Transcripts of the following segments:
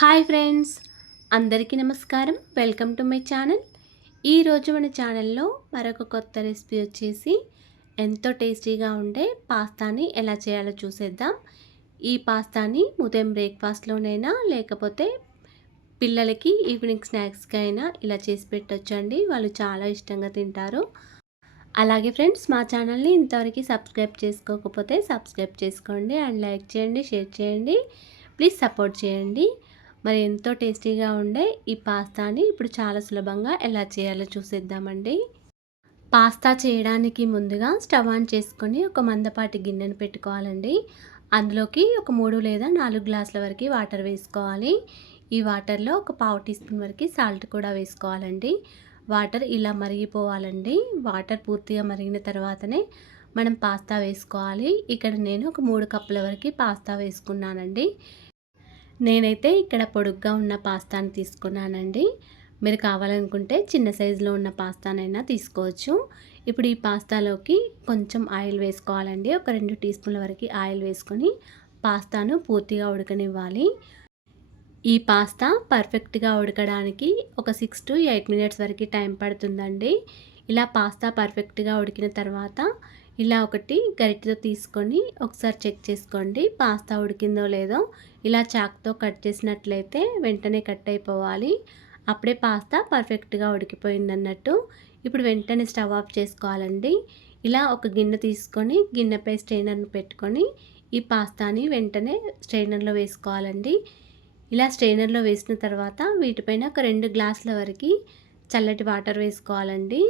Hi friends అందరికీ నమస్కారం. Welcome to my channel. ఈరోజు మన ఛానల్లో మరొక కొత్త రెసిపీ వచ్చేసి ఎంతో టేస్టీగా ఉండే పాస్తాని ఎలా చేయాలో చూసేద్దాం. ఈ పాస్తాని ఉదయం బ్రేక్ఫాస్ట్లోనైనా లేకపోతే పిల్లలకి ఈవినింగ్ స్నాక్స్కి అయినా ఇలా చేసి పెట్టొచ్చండి. వాళ్ళు చాలా ఇష్టంగా తింటారు. అలాగే ఫ్రెండ్స్ మా ఛానల్ని ఇంతవరకు సబ్స్క్రైబ్ చేసుకోకపోతే సబ్స్క్రైబ్ చేసుకోండి అండ్ లైక్ చేయండి షేర్ చేయండి. ప్లీజ్ సపోర్ట్ చేయండి. మరి ఎంతో టేస్టీగా ఉండే ఈ పాస్తాని ఇప్పుడు చాలా సులభంగా ఎలా చేయాలో చూసేద్దామండి. పాస్తా చేయడానికి ముందుగా స్టవ్ ఆన్ చేసుకొని ఒక మందపాటి గిన్నెను పెట్టుకోవాలండి. అందులోకి ఒక మూడు లేదా నాలుగు గ్లాసుల వరకు వాటర్ వేసుకోవాలి. ఈ వాటర్లో ఒక పావు టీ స్పూన్ వరకు సాల్ట్ కూడా వేసుకోవాలండి. వాటర్ ఇలా మరిగిపోవాలండి. వాటర్ పూర్తిగా మరిగిన తర్వాతనే మనం పాస్తా వేసుకోవాలి. ఇక్కడ నేను ఒక మూడు కప్పుల వరకు పాస్తా వేసుకున్నానండి. నేనైతే ఇక్కడ పొడుగ్గా ఉన్న పాస్తాని తీసుకున్నానండి. మీరు కావాలనుకుంటే చిన్న సైజులో ఉన్న పాస్తానైనా తీసుకోవచ్చు. ఇప్పుడు ఈ పాస్తాలోకి కొంచెం ఆయిల్ వేసుకోవాలండి. ఒక రెండు టీ స్పూన్ల వరకు ఆయిల్ వేసుకొని పాస్తాను పూర్తిగా ఉడకనివ్వాలి. ఈ పాస్తా పర్ఫెక్ట్గా ఉడకడానికి ఒక సిక్స్ టు ఎయిట్ మినిట్స్ వరకు టైం పడుతుందండి. ఇలా పాస్తా పర్ఫెక్ట్గా ఉడికిన తర్వాత ఇలా ఒకటి గరిటెతో తీసుకొని ఒకసారి చెక్ చేసుకోండి. పాస్తా ఉడికిందో లేదో ఇలా చాక్తో కట్ చేసినట్లయితే వెంటనే కట్ అయిపోవాలి. అప్పుడే పాస్తా పర్ఫెక్ట్గా ఉడికిపోయింది అన్నట్టు ఇప్పుడు వెంటనే స్టవ్ ఆఫ్ చేసుకోవాలండి. ఇలా ఒక గిన్నె తీసుకొని గిన్నెపై స్ట్రైనర్ను పెట్టుకొని ఈ పాస్తాని వెంటనే స్ట్రైనర్లో వేసుకోవాలండి. ఇలా స్ట్రైనర్లో వేసిన తర్వాత వీటిపైన ఒక రెండు గ్లాసుల వరకు చల్లటి వాటర్ వేసుకోవాలండి.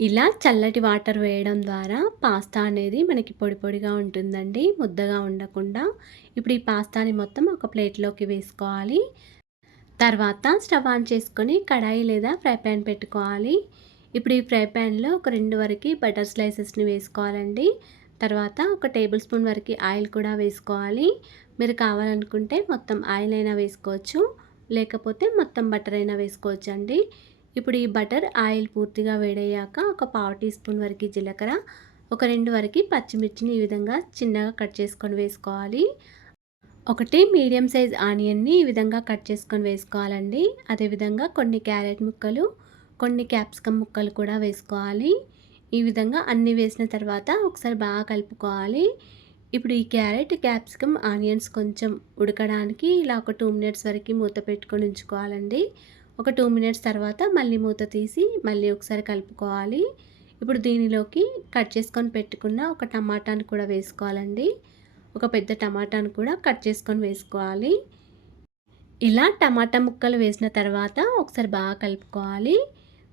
ఇలా చల్లటి వాటర్ వేయడం ద్వారా పాస్తా అనేది మనకి పొడి పొడిగా ఉంటుందండి ముద్దగా ఉండకుండా. ఇప్పుడు ఈ పాస్తాని మొత్తం ఒక ప్లేట్లోకి వేసుకోవాలి. తర్వాత స్టవ్ ఆన్ చేసుకొని కడాయి లేదా ఫ్రై ప్యాన్ పెట్టుకోవాలి. ఇప్పుడు ఈ ఫ్రై ప్యాన్లో ఒక రెండు వరకు బటర్ స్లైసెస్ని వేసుకోవాలండి. తర్వాత ఒక టేబుల్ స్పూన్ వరకు ఆయిల్ కూడా వేసుకోవాలి. మీరు కావాలనుకుంటే మొత్తం ఆయిల్ అయినా వేసుకోవచ్చు లేకపోతే మొత్తం బటర్ అయినా వేసుకోవచ్చు అండి ఇప్పుడు ఈ బటర్ ఆయిల్ పూర్తిగా వేడయ్యాక ఒక పావు టీ స్పూన్ వరకు జీలకర్ర ఒక రెండు వరకు పచ్చిమిర్చిని ఈ విధంగా చిన్నగా కట్ చేసుకొని వేసుకోవాలి. ఒకటి మీడియం సైజ్ ఆనియన్ని ఈ విధంగా కట్ చేసుకొని వేసుకోవాలండి. అదేవిధంగా కొన్ని క్యారెట్ ముక్కలు కొన్ని క్యాప్సికమ్ ముక్కలు కూడా వేసుకోవాలి. ఈ విధంగా అన్నీ వేసిన తర్వాత ఒకసారి బాగా కలుపుకోవాలి. ఇప్పుడు ఈ క్యారెట్ క్యాప్సికమ్ ఆనియన్స్ కొంచెం ఉడకడానికి ఇలా ఒక టూ మినిట్స్ వరకు మూత పెట్టుకొని ఉంచుకోవాలండి. ఒక టూ మినిట్స్ తర్వాత మళ్ళీ మూత తీసి మళ్ళీ ఒకసారి కలుపుకోవాలి. ఇప్పుడు దీనిలోకి కట్ చేసుకొని పెట్టుకున్న ఒక టమాటాను కూడా వేసుకోవాలండి. ఒక పెద్ద టమాటాను కూడా కట్ చేసుకొని వేసుకోవాలి. ఇలా టమాటా ముక్కలు వేసిన తర్వాత ఒకసారి బాగా కలుపుకోవాలి.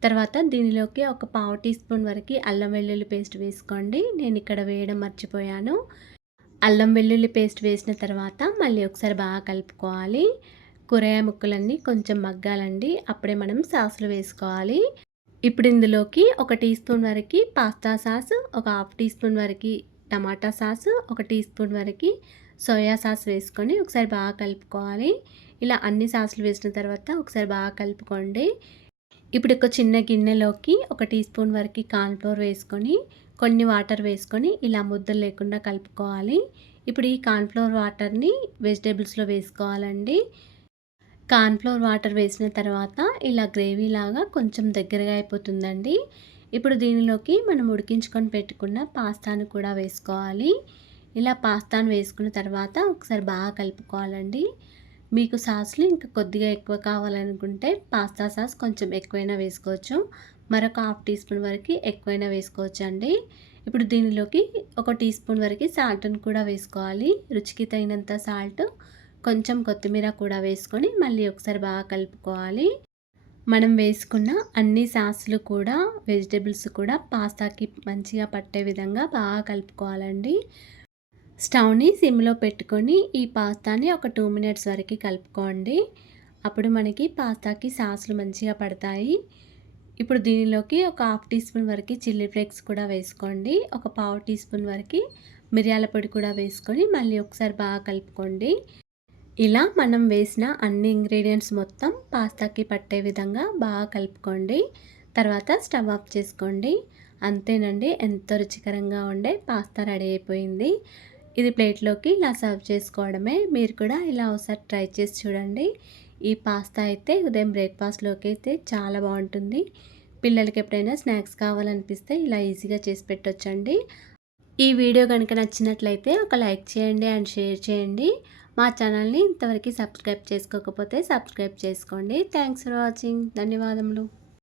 తర్వాత దీనిలోకి ఒక పావు టీ స్పూన్ వరకు అల్లం వెల్లుల్లి పేస్ట్ వేసుకోండి. నేను ఇక్కడ వేయడం మర్చిపోయాను. అల్లం వెల్లుల్లి పేస్ట్ వేసిన తర్వాత మళ్ళీ ఒకసారి బాగా కలుపుకోవాలి. కూరగాయ ముక్కలన్నీ కొంచెం మగ్గాలండి. అప్పుడే మనం సాసులు వేసుకోవాలి. ఇప్పుడు ఇందులోకి ఒక టీ స్పూన్ వరకు పాస్తా సాస్ ఒక హాఫ్ టీ స్పూన్ వరకు టమాటా సాస్ ఒక టీ స్పూన్ వరకు సోయా సాస్ వేసుకొని ఒకసారి బాగా కలుపుకోవాలి. ఇలా అన్ని సాసులు వేసిన తర్వాత ఒకసారి బాగా కలుపుకోండి. ఇప్పుడు ఒక చిన్న గిన్నెలోకి ఒక టీ స్పూన్ వరకు కార్న్ఫ్లోర్ వేసుకొని కొన్ని వాటర్ వేసుకొని ఇలా ముద్దలు లేకుండా కలుపుకోవాలి. ఇప్పుడు ఈ కార్న్ఫ్లోర్ వాటర్ని వెజిటేబుల్స్లో వేసుకోవాలండి. కార్న్ఫ్లోర్ వాటర్ వేసిన తర్వాత ఇలా గ్రేవీ లాగా కొంచెం దగ్గరగా అయిపోతుందండి. ఇప్పుడు దీనిలోకి మనం ఉడికించుకొని పెట్టుకున్న పాస్తాను కూడా వేసుకోవాలి. ఇలా పాస్తాను వేసుకున్న తర్వాత ఒకసారి బాగా కలుపుకోవాలండి. మీకు సాస్లు ఇంకా కొద్దిగా ఎక్కువ కావాలనుకుంటే పాస్తా సాస్ కొంచెం ఎక్కువైనా వేసుకోవచ్చు. మరొక హాఫ్ టీ స్పూన్ వరకు ఎక్కువైనా వేసుకోవచ్చు అండి ఇప్పుడు దీనిలోకి ఒక టీ స్పూన్ వరకు సాల్ట్ని కూడా వేసుకోవాలి. రుచికి తగినంత సాల్ట్ కొంచెం కొత్తిమీర కూడా వేసుకొని మళ్ళీ ఒకసారి బాగా కలుపుకోవాలి. మనం వేసుకున్న అన్ని సాసులు కూడా వెజిటేబుల్స్ కూడా పాస్తాకి మంచిగా పట్టే విధంగా బాగా కలుపుకోవాలండి. స్టవ్ని సిమ్లో పెట్టుకొని ఈ పాస్తాని ఒక టూ మినిట్స్ వరకు కలుపుకోండి. అప్పుడు మనకి పాస్తాకి సాసులు మంచిగా పడతాయి. ఇప్పుడు దీనిలోకి ఒక హాఫ్ టీ స్పూన్ వరకు చిల్లీ ఫ్లేక్స్ కూడా వేసుకోండి. ఒక పావు టీ స్పూన్ వరకు మిరియాల పొడి కూడా వేసుకొని మళ్ళీ ఒకసారి బాగా కలుపుకోండి. ఇలా మనం వేసిన అన్ని ఇంగ్రీడియంట్స్ మొత్తం పాస్తాకి పట్టే విధంగా బాగా కలుపుకోండి. తర్వాత స్టవ్ ఆఫ్ చేసుకోండి. అంతేనండి ఎంతో రుచికరంగా ఉండే పాస్తా రెడీ అయిపోయింది. ఇది ప్లేట్లోకి ఇలా సర్వ్ చేసుకోవడమే. మీరు కూడా ఇలా ఒకసారి ట్రై చేసి చూడండి. ఈ పాస్తా అయితే ఉదయం బ్రేక్ఫాస్ట్లోకి అయితే చాలా బాగుంటుంది. పిల్లలకి ఎప్పుడైనా స్నాక్స్ కావాలనిపిస్తే ఇలా ఈజీగా చేసి పెట్టొచ్చండి. ఈ వీడియో కనుక నచ్చినట్లయితే ఒక లైక్ చేయండి అండ్ షేర్ చేయండి. మా ఛానల్ని ఇంతవరకు సబ్స్క్రైబ్ చేసుకోకపోతే సబ్స్క్రైబ్ చేసుకోండి. Thanks for watching. ధన్యవాదములు.